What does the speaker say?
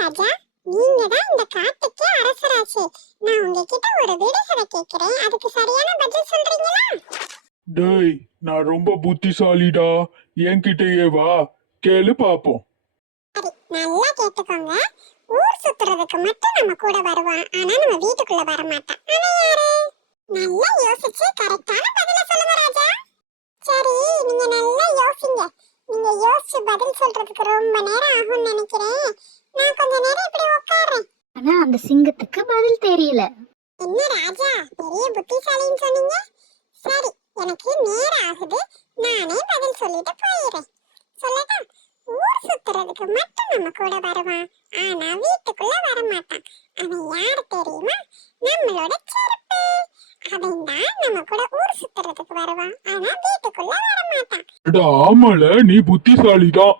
ராஜா, நீங்க தான் இந்த காட்டுக்கே அரசராச்சே. நான் உங்ககிட்ட ஒரு விடுகதை கேக்குறேன், அதுக்கு சரியான பதில் சொல்றீங்களா? டேய், நான் ரொம்ப புத்திசாலிடா. என்கிட்டயே வா, கேளு பாப்போம். சரி, நல்லா கேட்டுக்கோங்க. ஊர் சுத்துறதுக்கு மட்டும் நம்ம கூட வருவான், ஆனா நம்ம வீட்டுக்குள்ள வர மாட்டான். அவன் யாரு? நல்லா யோசிச்சு கரெக்டான பதில சொல்லுங்க ராஜா. சரி, நீங்க நல்லா யோசிங்க. நீங்க யோசிச்சு பதில் சொல்றதுக்கு ரொம்ப நேரம் ஆகும்னு நினைக்கிறேன். நான் கொஞ்ச நேரம் இப்படி உட்கார்றேன். ஆனா அந்த சிங்கத்துக்கு பதில் தெரியல. என்ன ராஜா, பெரிய புத்திசாலின்னு சொன்னீங்க. சரி, எனக்கு நேரம் ஆகுது, நானே பதில் சொல்லிட்டு போயிடுறேன். சொல்லட்டா? ஊர் சுத்துறதுக்கு மட்டும் நம்ம கூட வருவான், ஆனா வீட்டுக்குள்ள வர மாட்டான். அவன் யாரு தெரியுமா? நம்மளோட செருப்பு. அவன் தான் நம்ம கூட ஊர் சுத்துறதுக்கு வருவான், ஆனா வீட்டுக்குள்ள வர மாட்டான். ஆமால, நீ புத்திசாலிதான்.